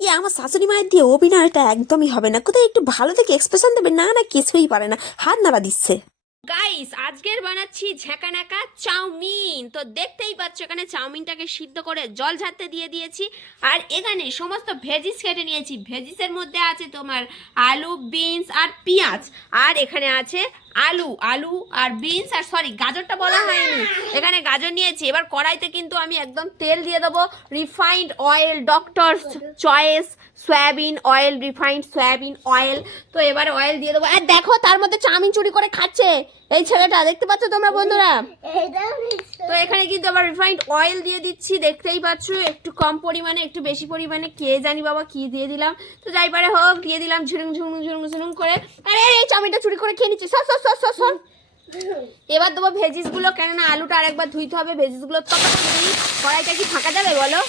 ই আমার শাশুড়ি মায়ের দিয়ে অভিনয়টা একদমই হবে না। কোথায় একটু ভালো থেকে এক্সপ্রেশন দেবে? না না, কিছুই পারে না। হাত নাড়া দিচ্ছে। গাইস আজকের বানাচ্ছি ঝাঁকানাকা চাউমিন। তো দেখতেই পাচ্ছ এখানে চাউমিনটাকে সিদ্ধ করে জল ঝাড়তে দিয়ে দিয়েছি। আর এখানে সমস্ত ভেজিস কেটে নিয়েছি। ভেজিসের মধ্যে আছে তোমার আলু বিনস আর পেঁয়াজ। আর এখানে আছে আলু আলু আর বিনস আর সরি গাজরটা বলা হয়নি। এখানে গাজর নিয়েছি। এবার কড়াইতে কিন্তু আমি একদম তেল দিয়ে দেবো। Refined oil doctor choice soybean oil refined soybean oil তো এবার অয়েল দিয়ে দেবো। আর দেখো, তার মধ্যে চাউমিন চুরি করে খাচ্ছে। এই ছেলেটা, দেখতে পাচ্ছ তোমরা বন্ধুরা? তো এখানে কিন্তু আবার রিফাইন্ড অয়েল দিয়ে দিচ্ছি। দেখতেই পাচ্ছ, একটু কম পরিমাণে, একটু বেশি পরিমাণে। কে জানি বাবা কি দিয়ে দিলাম। তো যাই পারে হোক, দিয়ে দিলাম ঝুড়ুং ঝুড়ুং ঝুড়ুং ঝুড়ুং করে। আরে, এই চাউমিনটা চুরি করে খেয়ে নিচ্ছে। সর সর। এবার দেবো ভেজিসগুলো, কেননা আলুটা আরেকবার ধুইতে হবে, ভেজিসগুলো তত কড়াইটা কি ফাঁকা যাবে বলো?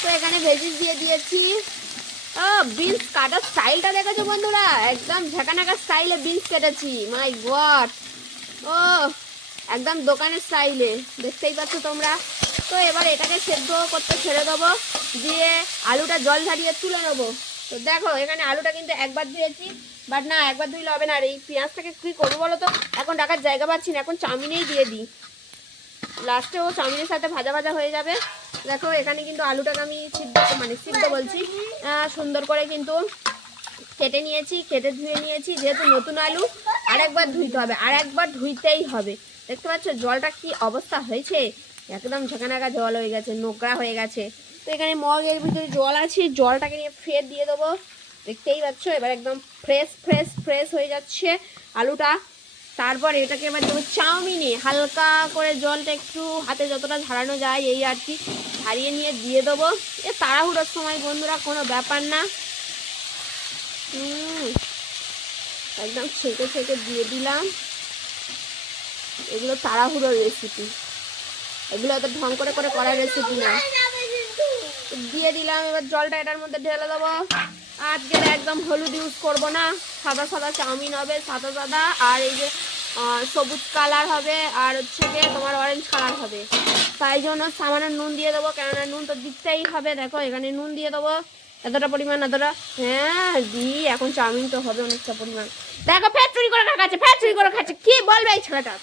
তো এখানে ভেজিস দিয়ে দিয়েছি। ও, বিনস কাটার স্টাইলটা দেখেছ বন্ধুরা? একদম ঝাঁকানাকা স্টাইলে বিনস কেটেছি। মাই গড। ও, একদম দোকানের স্টাইলে। দেখতেই পাচ্ছ তোমরা। তো এবার এটাকে সেদ্ধ করতে ছেড়ে দেবো। দিয়ে আলুটা জল ঝারিয়ে তুলে নেব। তো দেখো, এখানে আলুটা কিন্তু একবার ধুয়েছি বাট না, একবার ধুইলে হবে না। আর এই পেঁয়াজটাকে কী করব বলো তো? এখন ডাকার জায়গা পাচ্ছি না, এখন চাউমিনেই দিয়ে দিই। লাস্টে ও চাউমিনের সাথে ভাজা ভাজা হয়ে যাবে। দেখো, এখানে কিন্তু আলুটাকে আমি সিদ্ধ মানে সিদ্ধ বলছি। সুন্দর করে কিন্তু কেটে নিয়েছি, কেটে ধুয়ে নিয়েছি, যেহেতু নতুন আলু, আরেকবার ধুইতে হবে আর একবার ধুইতেই হবে। দেখতে পাচ্ছ, জলটা কি অবস্থা হয়েছে? একদম ঝাঁকানাকা জল হয়ে গেছে, নোংরা হয়ে গেছে। তো এখানে মগের ভিতরে জল আছে, জলটাকে নিয়ে ফের দিয়ে দেবো। দেখতেই পাচ্ছ, এবার একদম ফ্রেশ ফ্রেশ ফ্রেশ হয়ে যাচ্ছে আলুটা। তারপর এটাকে এবার দেবো চাউমিনে। হালকা করে জলটা একটু হাতে যতটা ঝাড়ানো যায়, এই আর কি ছাড়িয়ে নিয়ে দিয়ে দেবো। এ তাড়াহুড়োর সময়, বন্ধুরা, কোনো ব্যাপার না। একদম ছেঁকে ছেঁকে দিয়ে দিলাম। এগুলো তাড়াহুড়োর রেসিপি এগুলো এত ঢং করে করে করার রেসিপি না। দিয়ে দিলাম, এবার জলটা এটার মধ্যে ঢেলে দেবো। আজকের একদম হলুদ ইউজ করব না, সাদা সাদা চাউমিন হবে, সাদা সাদা, আর এই যে সবুজ কালার হবে, আর হচ্ছে গিয়ে তোমার অরেঞ্জ কালার হবে। তাই জন্য সামান্য নুন দিয়ে দেবো, কেননা নুন তো দিতেই হবে, দেখো এখানে নুন দিয়ে দেবো। এতটা পরিমাণ, এতটা হ্যাঁ দি, এখন চাউমিন তো হবে অনেকটা পরিমাণ। দেখো, ফ্যাট চুরি করে খাচ্ছে, ফ্যাট চুরি করে খাচ্ছে, কি বলবে এই ছেলেটা?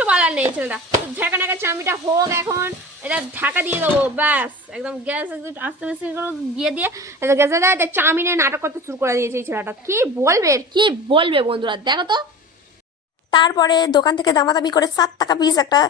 কিচ্ছু বলার নেই, ছেলেটা। ঢাকা নাকা চামিটা হোক এখন। এটা ঢাকা দিয়ে দেবো, ব্যাস। একদম গ্যাস একদম আস্তে আস্তে করে দিয়ে দিয়ে গ্যাসে দেয় চাউমিনে নাটক করতে শুরু করে দিয়েছে এই ছেলেটা। কি বলবে কি বলবে বন্ধুরা, দেখো তো। তারপরে দোকান থেকে দামাদামি করে সাত টাকা পিস একটা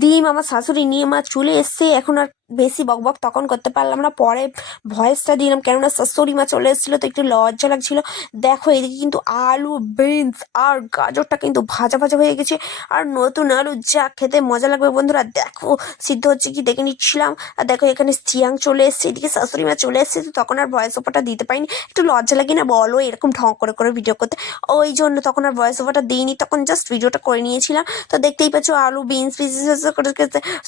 ডিম আমার শাশুড়ি নিয়ে মা চলে এসছে, এখন আর বেশি বকবক তখন করতে পারলাম না পরে ভয়েসটা দিলাম কেননা শাশুড়ি মা চলে এসেছিল তো একটু লজ্জা লাগছিল দেখো এদিকে কিন্তু আলু বিনস আর গাজরটা কিন্তু ভাজা ভাজা হয়ে গেছে আর নতুন আলু যা খেতে মজা লাগবে বন্ধুরা দেখো সিদ্ধ হচ্ছে কি দেখে নিচ্ছিলাম আর দেখো এখানে চিয়াং চলে এসছে এদিকে শাশুড়ি মা চলে এসছে তো তখন আর ভয়েস ওভারটা দিতে পারিনি একটু লজ্জা লাগে না বলো এরকম ঢং করে করে ভিডিও করতে ওই জন্য তখন আর ভয়েস ওভারটা দিইনি তখন জাস্ট ভিডিওটা করে নিয়েছিলাম তো দেখতেই পাচ্ছ আলু বিনস পিস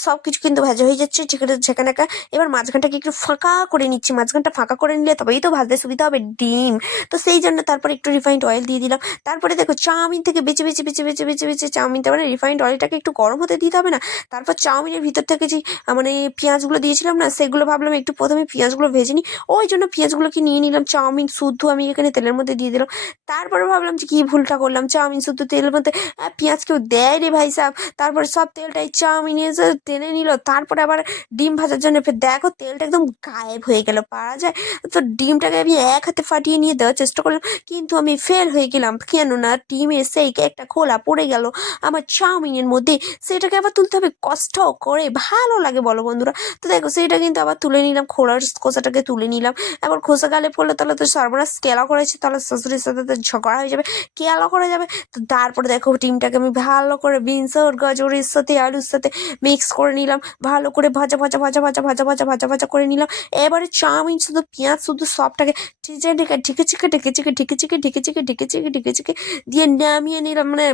সব কিছু কিন্তু ভাজা হয়ে যাচ্ছে যেখানে যেখানে এবার মাঝখানটাকে একটু ফাঁকা করে নিচ্ছি। মাঝখানটা ফাঁকা করে নিলে তবেই তো ভাজতে সুবিধা হবে ডিম। তো সেই জন্য তারপর একটু রিফাইন্ড অয়েল দিয়ে দিলাম। তারপরে দেখো চাউমিন থেকে বেছে বেছে বেছে বেছে বেছে বেছে চাউমিন তারপরে রিফাইন্ড অয়েলটাকে একটু গরম হতে দিতে হবে না। তারপর চাউমিনের ভিতর থেকে যে মানে পেঁয়াজগুলো দিয়েছিলাম না, সেগুলো ভাবলাম একটু প্রথমে পেঁয়াজগুলো ভেজে নিই। ওই জন্য পেঁয়াজগুলোকে নিয়ে নিলাম। চাউমিন শুদ্ধ আমি এখানে তেলের মধ্যে দিয়ে দিলাম। তারপরে ভাবলাম যে কী ভুলটা করলাম? চাউমিন শুদ্ধ তেলের মধ্যে পেঁয়াজ কেউ দেয় রে ভাই সাহেব। তারপরে সব তেলটাই চাউমিনে এসে টেনে নিল। তারপরে আবার ডিম ভাজার জন্য, ফের দেখো তেলটা একদম গায়েব হয়ে গেল, পারা যায়। তো ডিমটাকে আমি এক হাতে ফাটিয়ে নিয়ে দেওয়ার চেষ্টা করলাম, কিন্তু আমি ফেল হয়ে গেলাম। কেননা ডিমের সেই একটা খোলা পড়ে গেল, আমার চাউমিনের মধ্যে। সেটাকে আবার তুলতে হবে, কষ্ট করে, ভালো লাগে বলো বন্ধুরা। তো দেখো, সেটা কিন্তু আবার তুলে নিলাম, খোলার খোসাটাকে তুলে নিলাম। এবার খোসা গালে পড়লে তাহলে তো সর্বনাশ, কেলা করেছে তাহলে শ্বশুরের সাথে তো ঝগড়া হয়ে যাবে, কেলা করা যাবে। তো তারপরে দেখো, ডিমটাকে আমি ভালো করে বিনস আর গাজরের সাথে, আলুর সাথে মিক্স করে নিলাম, ভালো করে ভাজা ভাজা ভাজা। ভাজা ভাজা ভাজা ভাজা ভাজা ভাজা করে নিলাম এবারে চাউমিন শুধু পেঁয়াজ শুধু সবটাকে ঢেকে ঢেকে ঢেকে ঢেকে ঢেকে ঢেকে ঢেকে ঢেকে ঢেকে ঢেকে ঢেকে চিকে দিয়ে নামিয়ে নিলাম মানে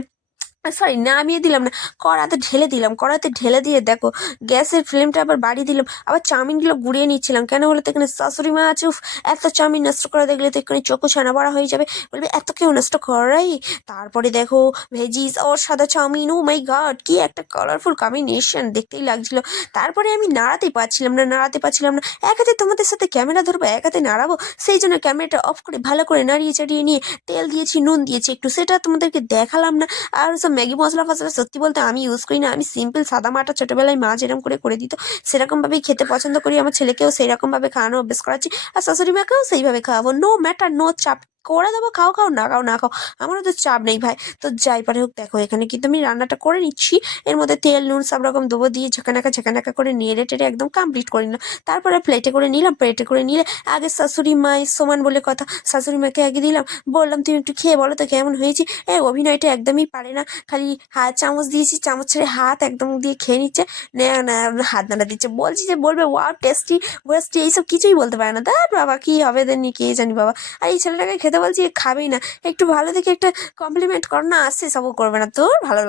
সরি নামিয়ে দিলাম না। কড়াতে ঢেলে দিলাম, কড়াতে ঢেলে দিয়ে দেখো, গ্যাসের ফ্লেমটা আবার বাড়িয়ে দিলাম। আবার চাউমিনগুলো গুঁড়িয়ে নিচ্ছিলাম। কেন বলে তো এখানে শাশুড়ি মা আছে, উফ, এত চাউমিন নষ্ট করে দেখলে তো এখানে চোখও ছানা বড়া হয়ে যাবে। বলবে, এত কেউ নষ্ট করাই? তারপরে দেখো ভেজিস ও সাদা চাউমিন ও মাই গড কি একটা কালারফুল কম্বিনেশন দেখতেই লাগছিল। তারপরে আমি নাড়াতে পারছিলাম না, নাড়াতে পারছিলাম না। এক হাতে তোমাদের সাথে ক্যামেরা ধরবো এক হাতে নাড়াবো। সেই জন্য ক্যামেরাটা অফ করে ভালো করে নাড়িয়ে চাড়িয়ে নিয়ে তেল দিয়েছি, নুন দিয়েছি একটু। সেটা তোমাদেরকে দেখালাম না। আর সব ম্যাগি মশলা ফসলা সত্যি বলতে আমি ইউজ করি না। আমি সিম্পল সাদা মাটা ছোটোবেলায় মা যেরকম করে করে দিত সেরকমভাবেই খেতে পছন্দ করি। আমার ছেলেকেও সেই রকমভাবে খাওয়ানো অভ্যেস করাচ্ছি আর শাশুড়ি মাকেও সেইভাবে খাওয়াবো। নো ম্যাটার নো চাপ। করে দেবো? খাও খাও, না খাও না খাও। আমারও তো চাপ নেই ভাই। তো যাই পারে হোক, দেখো, এখানে কিন্তু আমি রান্নাটা করে নিচ্ছি। এর মধ্যে তেল, নুন সব রকম দেবো দিয়ে ঝাঁকানাকা ঝাঁকানাকা করে নেড়ে টেড়ে একদম কমপ্লিট করে নিলাম। তারপরে প্লেটে করে নিলাম প্লেটে করে নিলে আগে শাশুড়ি মায়ের সমান বলে কথা, শাশুড়ি মাকে আগে দিলাম। বললাম, তুমি একটু খেয়ে বলো তো কেমন হয়েছে? এ, অভিনয়টা একদমই পারে না। খালি হাত চামচ দিয়েছি, চামচ ছেড়ে হাত একদম দিয়ে খেয়ে নিচ্ছে। না হাত নাড়া দিচ্ছে। বলছি যে বলবে ওয়াও টেস্টি ওয়েস্টি এইসব কিছুই বলতে পারে না। তা বাবা, কী হবে নিয়ে কে জানি বাবা। আর এই ছেলেটাকে খেতে বলছি, খাবি না। একটু ভালো দেখে একটা কমপ্লিমেন্ট কর। না, আসছে সব করবে না। তোর ভালো লাগে